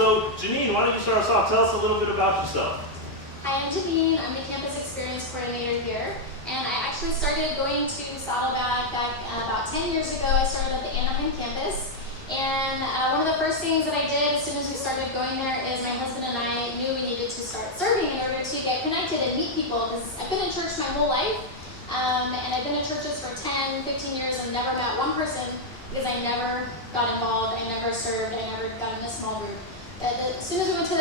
So Janine, why don't you start us off? Tell us a little bit about yourself. Hi, I'm Janine. I'm the Campus Experience Coordinator here. And I actually started going to Saddleback back about 10 years ago. I started at the Anaheim campus. And one of the first things that I did as soon as we started going there is my husband and I knew we needed to start serving in order to get connected and meet people. Because I've been in church my whole life. And I've been in churches for 10, 15 years and never met one person because I never got involved, I never served, I never got in a small group. As soon as we went to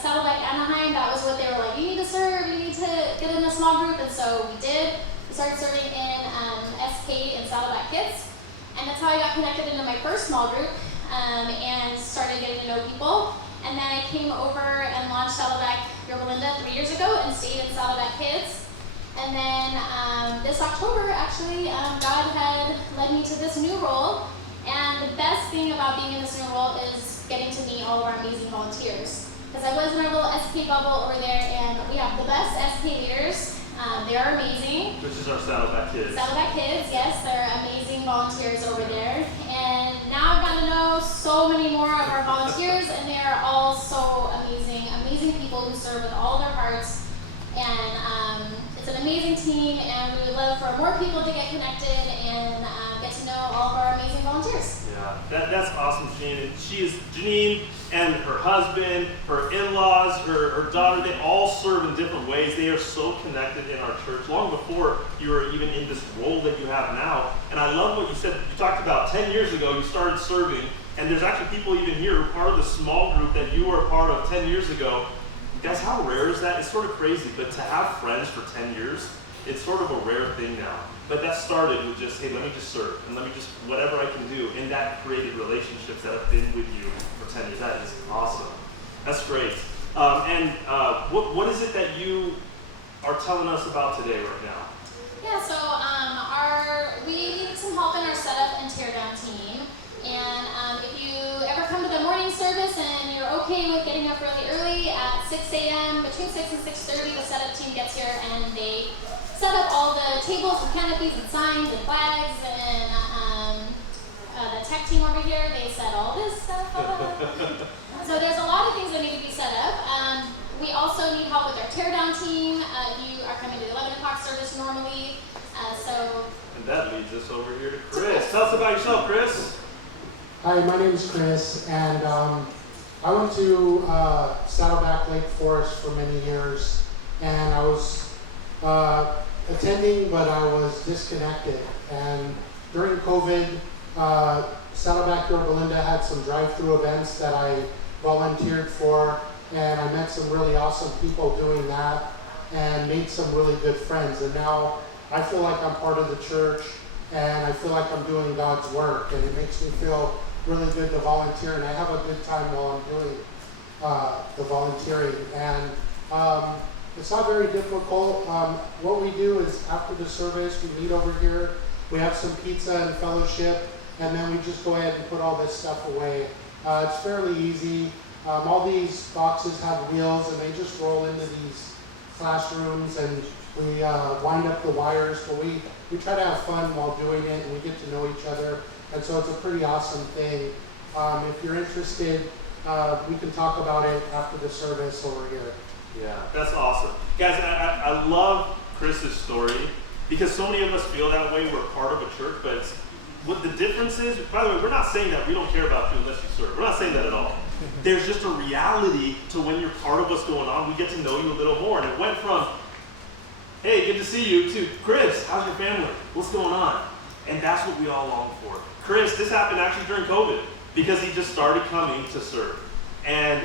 Saddleback, Anaheim, that was what they were like, you need to serve, you need to get in a small group, and so we did. We started serving in SK and Saddleback Kids, and that's how I got connected into my first small group and started getting to know people. And then I came over and launched Saddleback Yorba 3 years ago and stayed in Saddleback Kids. And then this October, actually, God had led me to this new role. And the best thing about being in this new role is getting to meet all of our amazing volunteers. Because I was in our little SK bubble over there, and we have the best SK leaders. They are amazing. Which is our Saddleback Kids. Saddleback Kids, yes, they're amazing volunteers over there. And now I've gotten to know so many more of our volunteers, and they are all so amazing, amazing people who serve with all their hearts. And it's an amazing team, and we would love for more people to get connected and get to know all of our amazing volunteers. Yeah, that's awesome, Janine. She is Janine and her husband, her in-laws, her daughter, they all serve in different ways. They are so connected in our church long before you were even in this role that you have now. And I love what you said. You talked about 10 years ago, you started serving, and there's actually people even here who are part of the small group that you were a part of 10 years ago. Guys, how rare is that? It's sort of crazy, but to have friends for 10 years, it's sort of a rare thing now. But that started with just, hey, let me just serve, and let me just, whatever I can do, and that created relationships that have been with you for 10 years. That is awesome. That's great. What is it that you are telling us about today right now? Yeah, so we needed some help in our setup and teardown team. And if you ever come to the morning service and you're okay with getting up really early at 6 a.m., between 6 and 6:30, the setup team gets here and they set up all the tables and canopies and signs and flags, and the tech team over here, they set all this stuff up. So there's a lot of things that need to be set up. We also need help with our teardown team. You are coming to the 11 o'clock service normally. And that leads us over here to Chris. Tell us about yourself, Chris. Hi, my name is Chris, and I went to Saddleback Lake Forest for many years, and I was attending, but I was disconnected. And during COVID, Saddleback Yorba had some drive-through events that I volunteered for, and I met some really awesome people doing that, and made some really good friends. And now I feel like I'm part of the church, and I feel like I'm doing God's work, and it makes me feel really good to volunteer, and I have a good time while I'm doing the volunteering. And it's not very difficult. What we do is after the service, we meet over here, we have some pizza and fellowship, and then we just go ahead and put all this stuff away. It's fairly easy. All these boxes have wheels, and they just roll into these classrooms, and we wind up the wires, but we try to have fun while doing it, and we get to know each other. And so it's a pretty awesome thing. If you're interested, we can talk about it after the service over here. Yeah, that's awesome. Guys, I love Chris's story because so many of us feel that way. We're part of a church, but what the difference is, by the way, we're not saying that we don't care about you unless you serve. We're not saying that at all. There's just a reality to when you're part of what's going on. We get to know you a little more. And it went from, hey, good to see you, to Chris, how's your family? What's going on? And that's what we all long for. Chris, this happened actually during COVID because he just started coming to serve. And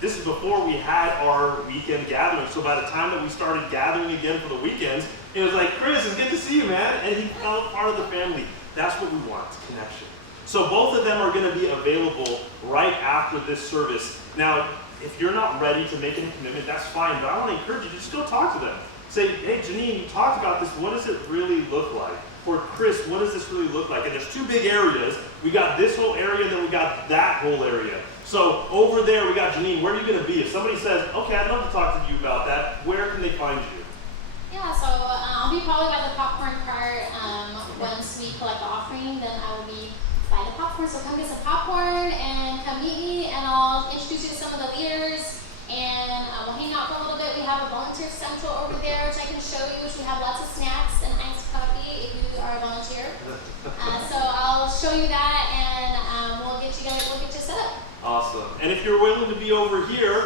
this is before we had our weekend gathering. So by the time that we started gathering again for the weekends, it was like, Chris, it's good to see you, man. And he felt part of the family. That's what we want, connection. So both of them are going to be available right after this service. Now, if you're not ready to make any commitment, that's fine. But I want to encourage you to still talk to them. Say, hey, Janine, you talked about this. What does it really look like? Or Chris, what does this really look like? And there's two big areas. We got this whole area, then we got that whole area. So over there, we got Janine. Where are you going to be? If somebody says, okay, I'd love to talk to you about that, where can they find you? Yeah, so I'll be probably by the popcorn cart. Once we collect the offering, then I will be by the popcorn popcorn, so come get some popcorn and come meet me, and I'll introduce you to some of the leaders, and we'll hang out for a little bit. We have a volunteer central over there, which I can show you, which we have lots of snacks and iced coffee if you are a volunteer. So I'll show you that, and we'll get you set up. Awesome. And if you're willing to be over here,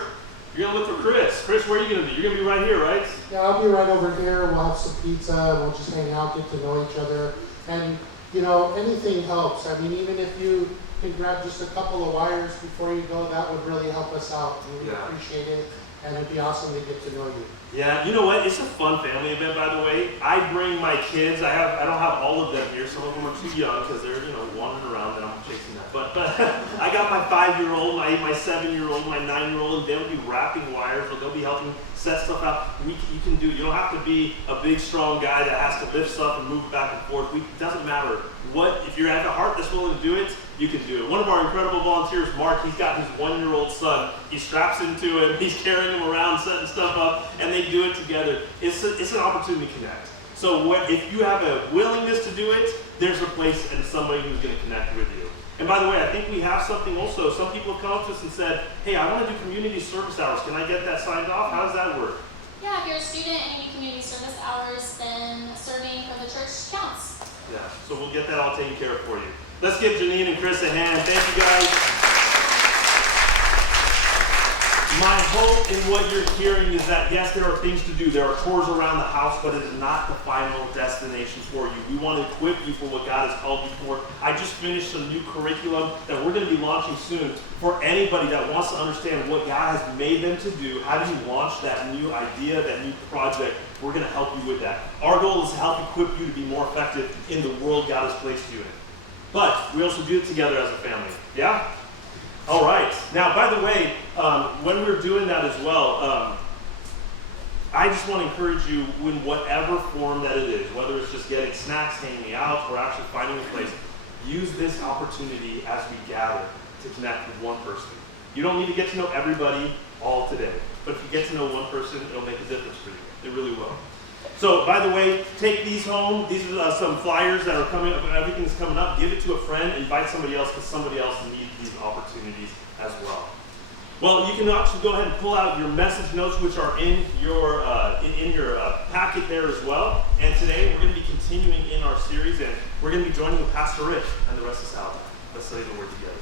you're gonna look for Chris. Chris, where are you gonna be? You're gonna be right here, right? Yeah, I'll be right over here. We'll have some pizza and we'll just hang out, get to know each other. And, you know, anything helps. I mean, even if you can grab just a couple of wires before you go, that would really help us out. We would appreciate it, and it'd be awesome to get to know you. Yeah, you know what? It's a fun family event, by the way. I bring my kids. I don't have all of them here. Some of them are too young because they're, you know, wandering around and I'm chasing that. But I got my 5-year-old, my 7-year-old, my 9-year-old, and they'll be wrapping wires or they'll be helping set stuff out. You can do. You don't have to be a big, strong guy that has to lift stuff and move it back and forth. It doesn't matter what. If you have a heart that's willing to do it, you can do it. One of our incredible volunteers, Mark, he's got his 1-year-old son. He straps into him. He's carrying him around, setting stuff up, and they do it together. It's an opportunity to connect. So if you have a willingness to do it, there's a place and somebody who's going to connect with you. And by the way, I think we have something also. Some people have come up to us and said, hey, I want to do community service hours. Can I get that signed off? How does that work? Yeah, if you're a student and you need community service hours, then serving for the church counts. Yeah, so we'll get that all taken care of for you. Let's give Janine and Chris a hand. Thank you, guys. My hope in what you're hearing is that, yes, there are things to do. There are chores around the house, but it is not the final destination for you. We want to equip you for what God has called you for. I just finished some new curriculum that we're going to be launching soon for anybody that wants to understand what God has made them to do. How do you launch that new idea, that new project? We're going to help you with that. Our goal is to help equip you to be more effective in the world God has placed you in. But we also do it together as a family. Yeah? All right. Now, by the way, when we're doing that as well, I just want to encourage you in whatever form that it is, whether it's just getting snacks, hanging out, or actually finding a place, use this opportunity as we gather to connect with one person. You don't need to get to know everybody all today, but if you get to know one person, it'll make a difference for you. It really will. So, by the way, take these home. These are some flyers that are coming up. Everything's coming up. Give it to a friend. Invite somebody else because somebody else needs these opportunities as well. Well, you can actually go ahead and pull out your message notes, which are in your packet there as well. And today we're going to be continuing in our series, and we're going to be joining with Pastor Rich and the rest of Saddleback. Let's say the word together.